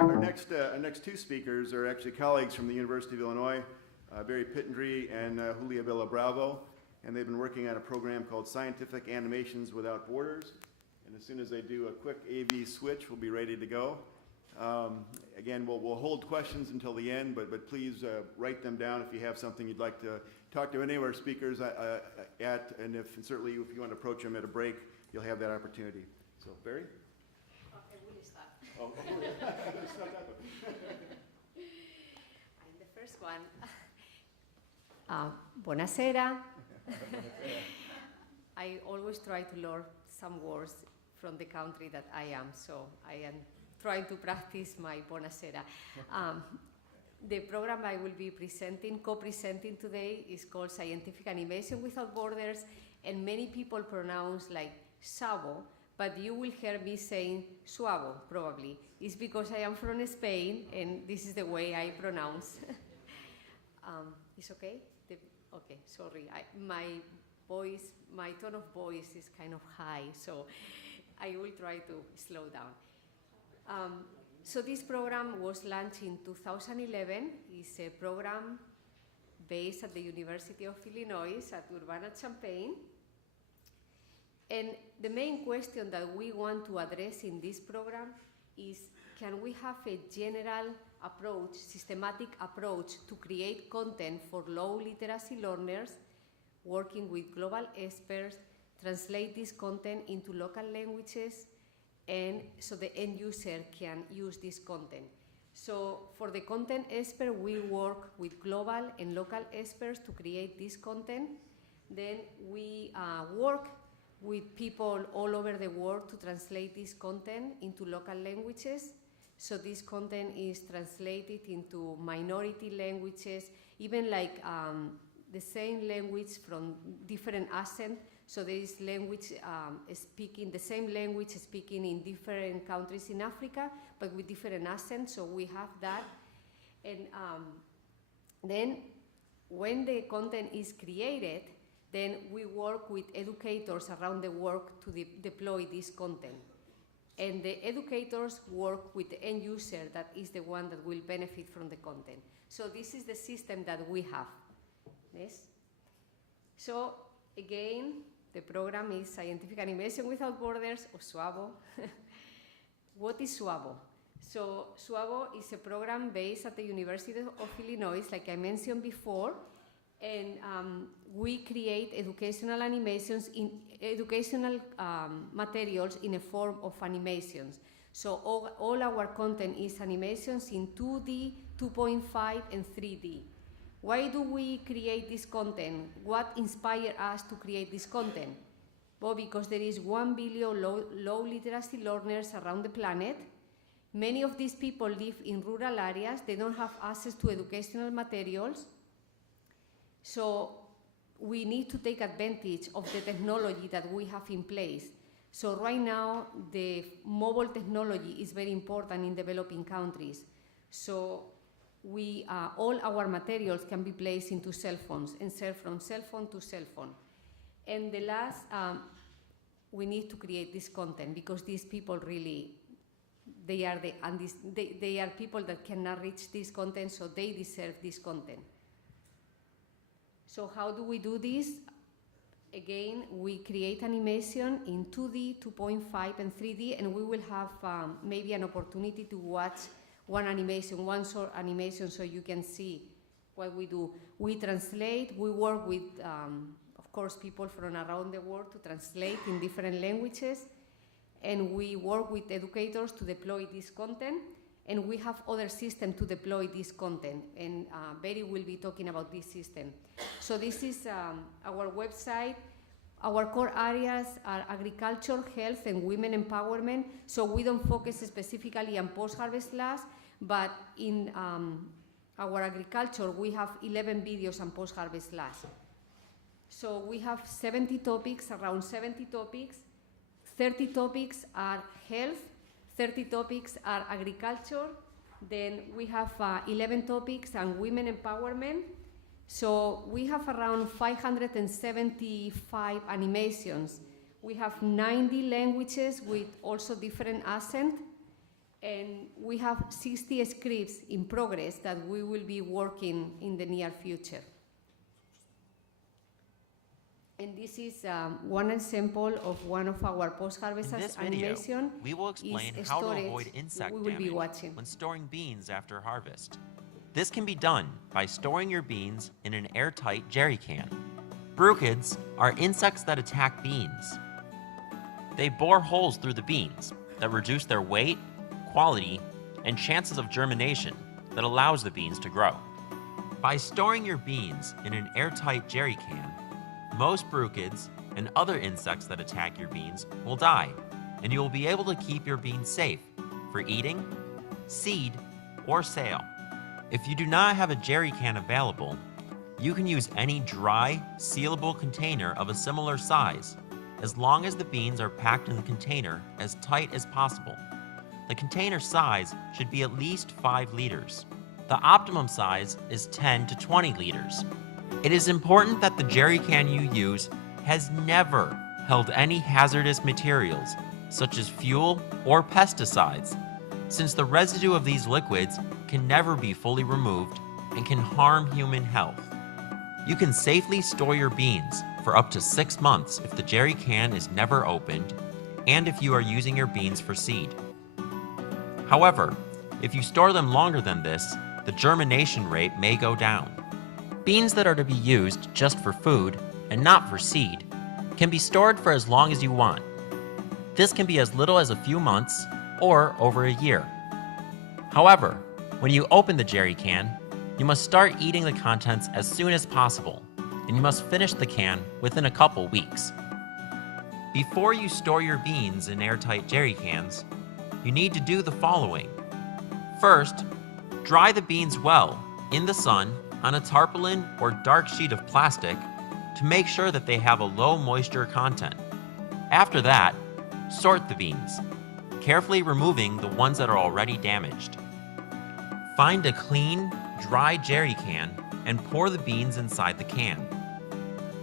Our next two speakers are actually colleagues from the University of Illinois, Barry Pittendrigh and Julia Bello, and they've been working on a program called Scientific Animations Without Borders. And as soon as they do a quick AV switch, we'll be ready to go. Again, we'll hold questions until the end, but please write them down if you have something you'd like to talk to any of our speakers and certainly if you want to approach them at a break, you'll have that opportunity. So, Barry? Okay, we'll start. Oh, it's not that one. I'm the first one. Buonasera. I always try to learn some words from the country that I am, so I am trying to practice my buonasera. The program I will be co-presenting today is called Scientific Animation Without Borders, and many people pronounce like Suavo, but you will hear me saying Suavo, probably. It's because I am from Spain, and this is the way I pronounce. It's okay? Okay, sorry. My tone of voice is kind of high, so I will try to slow down. So this program was launched in 2011. It's a program based at the University of Illinois at Urbana-Champaign. And the main question that we want to address in this program is, can we have a general approach, systematic approach to create content for low literacy learners, working with global experts, translate this content into local languages, and so the end user can use this content. So for the content expert, we work with global and local experts to create this content. Then we work with people all over the world to translate this content into local languages. So this content is translated into minority languages, even like the same language from different accents. So there is the same language speaking in different countries in Africa, but with different accents, so we have that. And then when the content is created, then we work with educators around the world to deploy this content. And the educators work with the end user, that is the one that will benefit from the content. So this is the system that we have. Yes? So again, the program is Scientific Animation Without Borders, or Suavo. What is Suavo? So Suavo is a program based at the University of Illinois, like I mentioned before, and we create educational animations educational materials in a form of animations. So all our content is animations in 2D, 2.5, and 3D. Why do we create this content? What inspired us to create this content? Well, because there is 1 billion low literacy learners around the planet. Many of these people live in rural areas. They don't have access to educational materials. So we need to take advantage of the technology that we have in place. So right now, the mobile technology is very important in developing countries. So all our materials can be placed into cell phones and sell from cell phone to cell phone. And the last, we need to create this content because these people really, they are people that cannot reach this content, so they deserve this content. So how do we do this? Again, we create animation in 2D, 2.5, and 3D, and we will have maybe an opportunity to watch one short animation, so you can see what we do. We translate, we work with, of course, people from around the world to translate in different languages, and we work with educators to deploy this content, and we have other systems to deploy this content, and Betty will be talking about this system. So this is our website. Our core areas are agriculture, health, and women empowerment. So we don't focus specifically on post-harvest loss, but in our agriculture, we have 11 videos on post-harvest loss. So we have 70 topics, around 70 topics. 30 topics are health, 30 topics are agriculture. Then we have 11 topics on women empowerment. So we have around 575 animations. We have 90 languages with also different accents. And we have 60 scripts in progress that we will be working in the near future. And this is one example of one of our post-harvest In this video, animation. we will explain is how to storage avoid insect we will be damage watching. when storing beans after harvest. This can be done by storing your beans in an airtight jerry can. Brucids are insects that attack beans. They bore holes through the beans that reduce their weight, quality, and chances of germination that allows the beans to grow. By storing your beans in an airtight jerry can, most brucids and other insects that attack your beans will die, and you will be able to keep your beans safe for eating, seed, or sale. If you do not have a jerry can available, you can use any dry, sealable container of a similar size, as long as the beans are packed in the container as tight as possible. The container size should be at least 5 liters. The optimum size is 10 to 20 liters. It is important that the jerry can you use has never held any hazardous materials, such as fuel or pesticides, since the residue of these liquids can never be fully removed and can harm human health. You can safely store your beans for up to 6 months if the jerry can is never opened and if you are using your beans for seed. However, if you store them longer than this, the germination rate may go down. Beans that are to be used just for food and not for seed can be stored for as long as you want. This can be as little as a few months or over a year. However, when you open the jerry can, you must start eating the contents as soon as possible, and you must finish the can within a couple weeks. Before you store your beans in airtight jerry cans, you need to do the following. First, dry the beans well in the sun on a tarpaulin or dark sheet of plastic to make sure that they have a low moisture content. After that, sort the beans, carefully removing the ones that are already damaged. Find a clean, dry jerry can and pour the beans inside the can.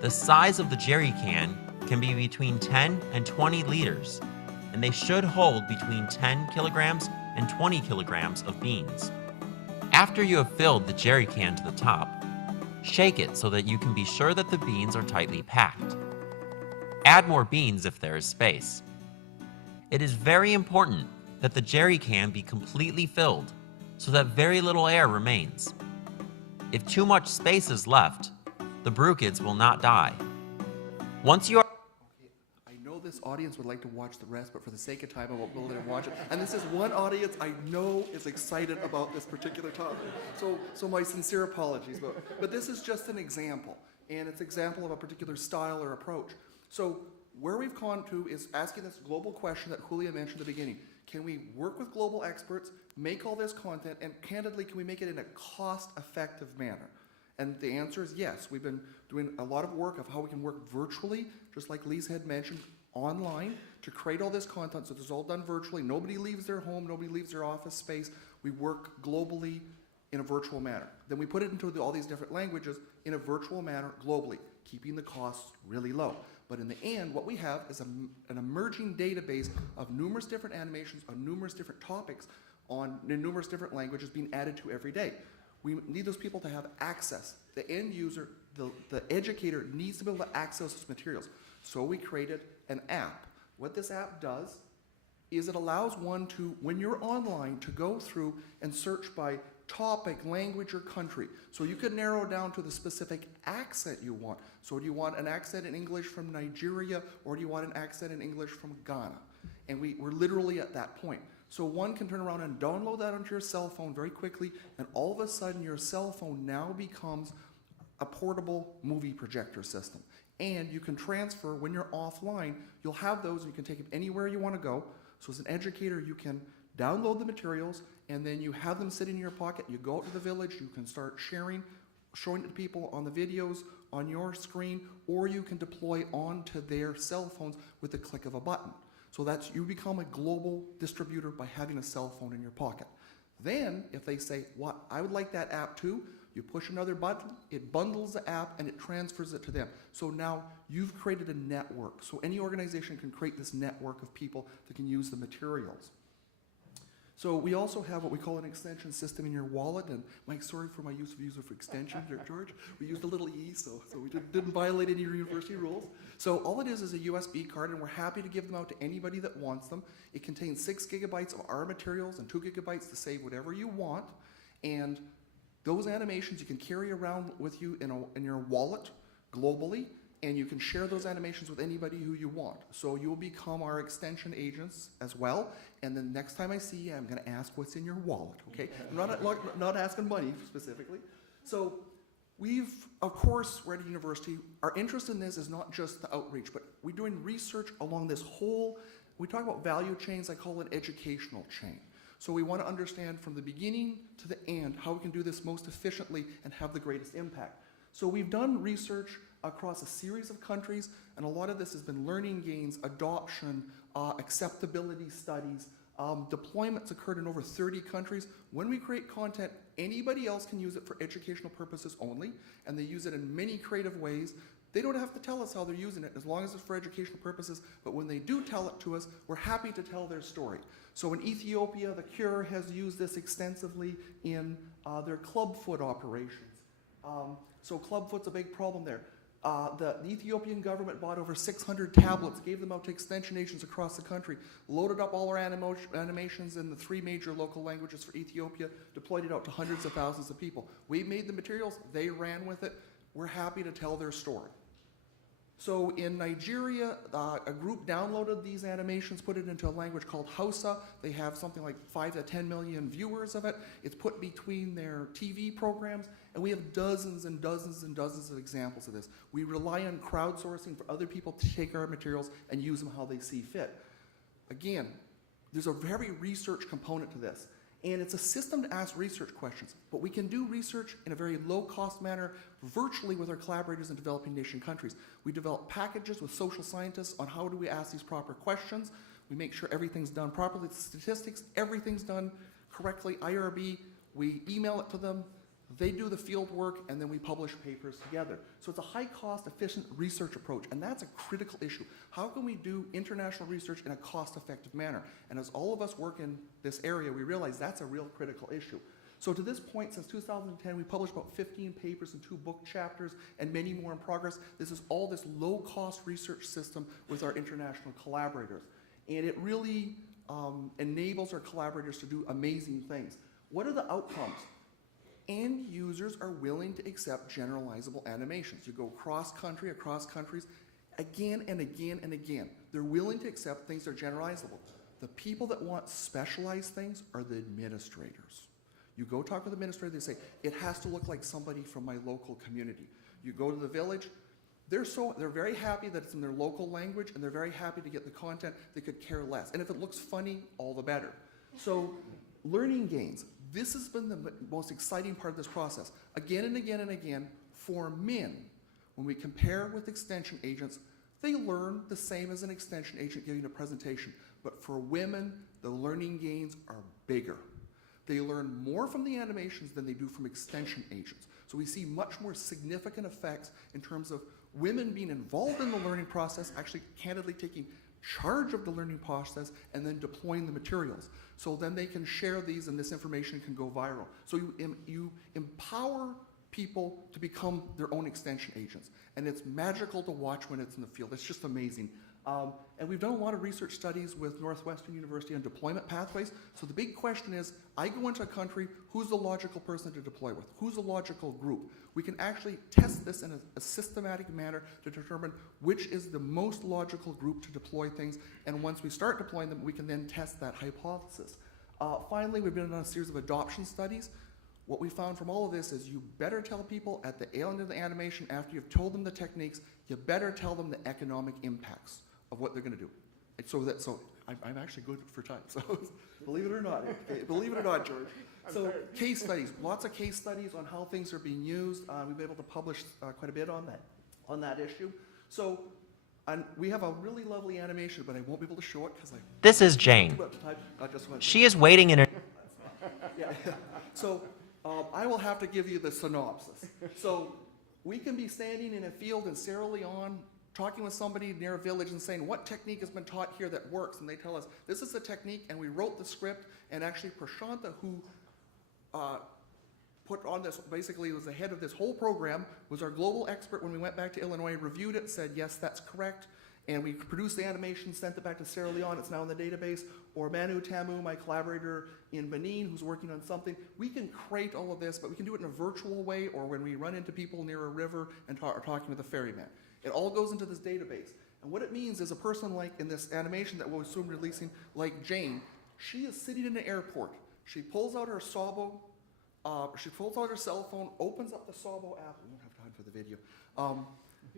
The size of the jerry can be between 10 and 20 liters, and they should hold between 10 kilograms and 20 kilograms of beans. After you have filled the jerry can to the top, shake it so that you can be sure that the beans are tightly packed. Add more beans if there is space. It is very important that the jerry can be completely filled so that very little air remains. If too much space is left, the brucids will not die. Once you are This audience would like to watch the rest, but for the sake of time, I won't be able to watch it. And this is one audience I know is excited about this particular topic. So my sincere apologies, but this is just an example, and it's an example of a particular style or approach. So where we've gone to is asking this global question that Julia mentioned at the beginning. Can we work with global experts, make all this content, and candidly, can we make it in a cost-effective manner? And the answer is yes. We've been doing a lot of work of how we can work virtually, just like Leigh had mentioned, online to create all this content. So this is all done virtually. Nobody leaves their home, nobody leaves their office space. We work globally in a virtual manner. Then we put it into all these different languages in a virtual manner globally, keeping the costs really low. But in the end, what we have is an emerging database of numerous different animations on numerous different topics in numerous different languages being added to every day. We need those people to have access. The end user, the educator needs to be able to access those materials. So we created an app. What this app does is it allows one to, when you're online, to go through and search by topic, language, or country. So you could narrow down to the specific accent you want. So do you want an accent in English from Nigeria, or do you want an accent in English from Ghana? And we're literally at that point. So one can turn around and download that onto your cell phone very quickly, and all of a sudden your cell phone now becomes a portable movie projector system. And you can transfer, when you're offline, you'll have those and you can take them anywhere you want to go. So as an educator, you can download the materials and then you have them sit in your pocket. You go out to the village, you can start sharing, showing it to people on the videos on your screen, or you can deploy onto their cell phones with the click of a button. So you become a global distributor by having a cell phone in your pocket. Then, if they say, I would like that app too, you push another button, it bundles the app, and it transfers it to them. So now you've created a network. So any organization can create this network of people that can use the materials. So we also have what we call an extension system in your wallet. And Mike, sorry for my use of user for extension there, George. We used a little E, so we didn't violate any university rules. So all it is a USB card, and we're happy to give them out to anybody that wants them. It contains 6 gigabytes of our materials and 2 gigabytes to save whatever you want. And those animations you can carry around with you in your wallet globally, and you can share those animations with anybody who you want. So you'll become our extension agents as well. And then next time I see you, I'm going to ask what's in your wallet, okay? I'm not asking money specifically. So we've, of course, we're at a university. Our interest in this is not just the outreach, but we're doing research along this whole, we talk about value chains, I call it educational chain. So we want to understand from the beginning to the end how we can do this most efficiently and have the greatest impact. So we've done research across a series of countries, and a lot of this has been learning gains, adoption, acceptability studies. Deployments occurred in over 30 countries. When we create content, anybody else can use it for educational purposes only, and they use it in many creative ways. They don't have to tell us how they're using it, as long as it's for educational purposes, but when they do tell it to us, we're happy to tell their story. So in Ethiopia, the Cure has used this extensively in their clubfoot operations. So clubfoot's a big problem there. The Ethiopian government bought over 600 tablets, gave them out to extension agents across the country, loaded up all our animations in the 3 major local languages for Ethiopia, deployed it out to hundreds of thousands of people. We made the materials, they ran with it. We're happy to tell their story. So in Nigeria, a group downloaded these animations, put it into a language called Hausa. They have something like 5 to 10 million viewers of it. It's put between their TV programs, and we have dozens and dozens and dozens of examples of this. We rely on crowdsourcing for other people to take our materials and use them how they see fit. Again, there's a very research component to this. And it's a system to ask research questions, but we can do research in a very low-cost manner virtually with our collaborators in developing nation countries. We develop packages with social scientists on how do we ask these proper questions. We make sure everything's done properly, the statistics, everything's done correctly, IRB. We email it to them, they do the field work, and then we publish papers together. So it's a high-cost, efficient research approach, and that's a critical issue. How can we do international research in a cost-effective manner? And as all of us work in this area, we realize that's a real critical issue. So to this point, since 2010, we published about 15 papers and 2 book chapters, and many more in progress. This is all this low-cost research system with our international collaborators. And it really enables our collaborators to do amazing things. What are the outcomes? End users are willing to accept generalizable animations. You go cross-country, across countries, again and again and again. They're willing to accept things that are generalizable. The people that want specialized things are the administrators. You go talk with the administrator, they say, it has to look like somebody from my local community. You go to the village, they're very happy that it's in their local language, and they're very happy to get the content. They could care less. And if it looks funny, all the better. So learning gains. This has been the most exciting part of this process. Again and again and again, for men, when we compare with extension agents, they learn the same as an extension agent giving a presentation. But for women, the learning gains are bigger. They learn more from the animations than they do from extension agents. So we see much more significant effects in terms of women being involved in the learning process, actually candidly taking charge of the learning process, and then deploying the materials. So then they can share these, and this information can go viral. So you empower people to become their own extension agents. And it's magical to watch when it's in the field. It's just amazing. And we've done a lot of research studies with Northwestern University on deployment pathways. So the big question is, I go into a country, who's the logical person to deploy with? Who's the logical group? We can actually test this in a systematic manner to determine which is the most logical group to deploy things. And once we start deploying them, we can then test that hypothesis. Finally, we've been on a series of adoption studies. What we found from all of this is you better tell people at the end of the animation, after you've told them the techniques, you better tell them the economic impacts of what they're going to do. And so I'm actually good for time. So believe it or not, believe it or not, George. So case studies, lots of case studies on how things are being used. We've been able to publish quite a bit on that issue. So we have a really lovely animation, but I won't be able to show it because This is Jane. She is waiting in her... Yeah. So I will have to give you the synopsis. So we can be standing in a field in Sierra Leone talking with somebody near a village and saying, what technique has been taught here that works? And they tell us, this is the technique, and we wrote the script, and actually Prashanta, who put on this, basically was the head of this whole program, was our global expert when we went back to Illinois, reviewed it, said, yes, that's correct. And we produced the animation, sent it back to Sierra Leone, it's now in the database. Or Manu Tamu, my collaborator in Benin, who's working on something. We can create all of this, but we can do it in a virtual way, or when we run into people near a river and are talking with a ferryman. It all goes into this database. And what it means is a person like in this animation that we'll soon releasing, like Jane, she is sitting in an airport. She pulls out her Suavo, she pulls out her cell phone, opens up the Suavo app. We don't have time for the video.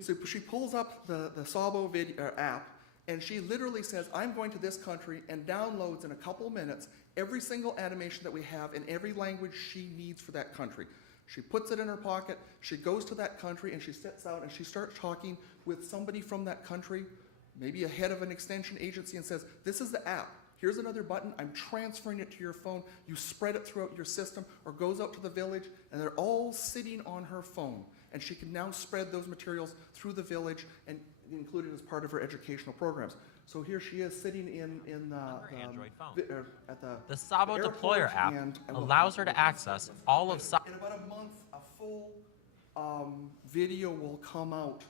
So she pulls up the Suavo app, and she literally says, I'm going to this country, and downloads in a couple minutes every single animation that we have in every language she needs for that country. She puts it in her pocket, she goes to that country, and she sits out and she starts talking with somebody from that country, maybe a head of an extension agency, and says, this is the app. Here's another button, I'm transferring it to your phone. You spread it throughout your system, or goes out to the village, and they're all sitting on her phone. And she can now spread those materials through the village and include it as part of her educational programs. So here she is sitting in her Android phone. At The Suavo airport, Deployer app and allows her to access all of Suavo. in about a month, a full video will come out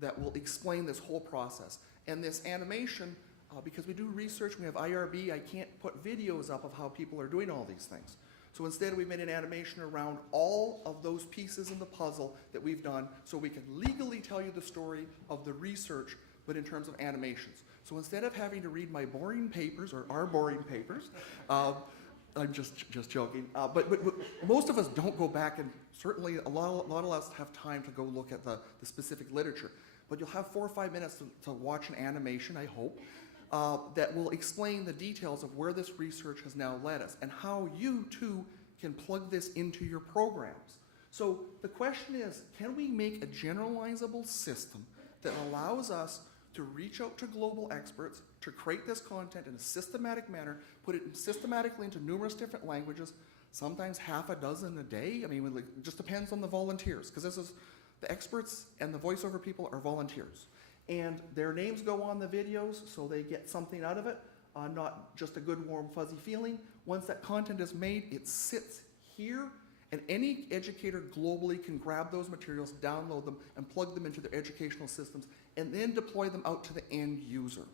that will explain this whole process. And this animation, because we do research, we have IRB, I can't put videos up of how people are doing all these things. So instead, we made an animation around all of those pieces in the puzzle that we've done, so we can legally tell you the story of the research, but in terms of animations. So instead of having to read my boring papers, or our boring papers, I'm just joking, but most of us don't go back, and certainly a lot of us have time to go look at the specific literature. But you'll have 4 or 5 minutes to watch an animation, I hope, that will explain the details of where this research has now led us and how you too can plug this into your programs. So the question is, can we make a generalizable system that allows us to reach out to global experts, to create this content in a systematic manner, put it systematically into numerous different languages, sometimes half a dozen a day? I mean, it just depends on the volunteers, because this is, the experts and the voiceover people are volunteers. And their names go on the videos, so they get something out of it, not just a good, warm, fuzzy feeling. Once that content is made, it sits here, and any educator globally can grab those materials, download them, and plug them into their educational systems, and then deploy them out to the end user.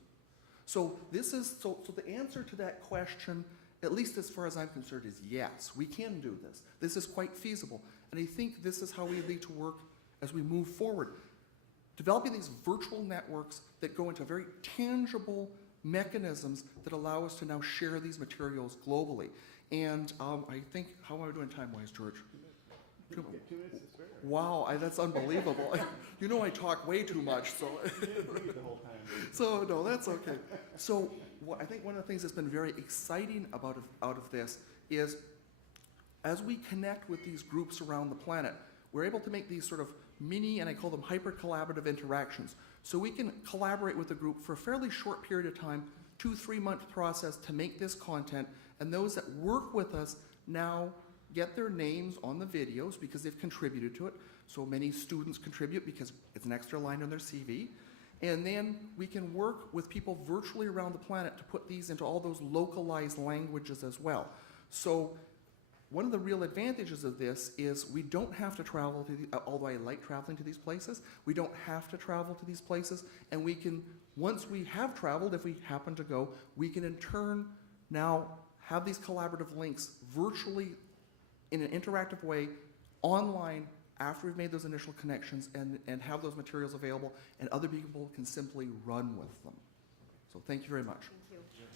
So this is, so the answer to that question, at least as far as I'm concerned, is yes, we can do this. This is quite feasible. And I think this is how we need to work as we move forward. Developing these virtual networks that go into very tangible mechanisms that allow us to now share these materials globally. And I think, how am I doing time-wise, George? 2 minutes is fair. Wow, that's unbelievable. You know I talk way too much, so. The whole time. So, no, that's okay. So I think one of the things that's been very exciting out of this is, as we connect with these groups around the planet, we're able to make these sort of mini, and I call them hyper-collaborative interactions. So we can collaborate with a group for a fairly short period of time, 2-3 month process to make this content, and those that work with us now get their names on the videos because they've contributed to it. So many students contribute because it's an extra line on their CV. And then we can work with people virtually around the planet to put these into all those localized languages as well. So one of the real advantages of this is we don't have to travel to, although I like traveling to these places, we don't have to travel to these places, and we can, once we have traveled, if we happen to go, we can in turn now have these collaborative links virtually in an interactive way online after we've made those initial connections and have those materials available, and other people can simply run with them. So thank you very much. Thank you.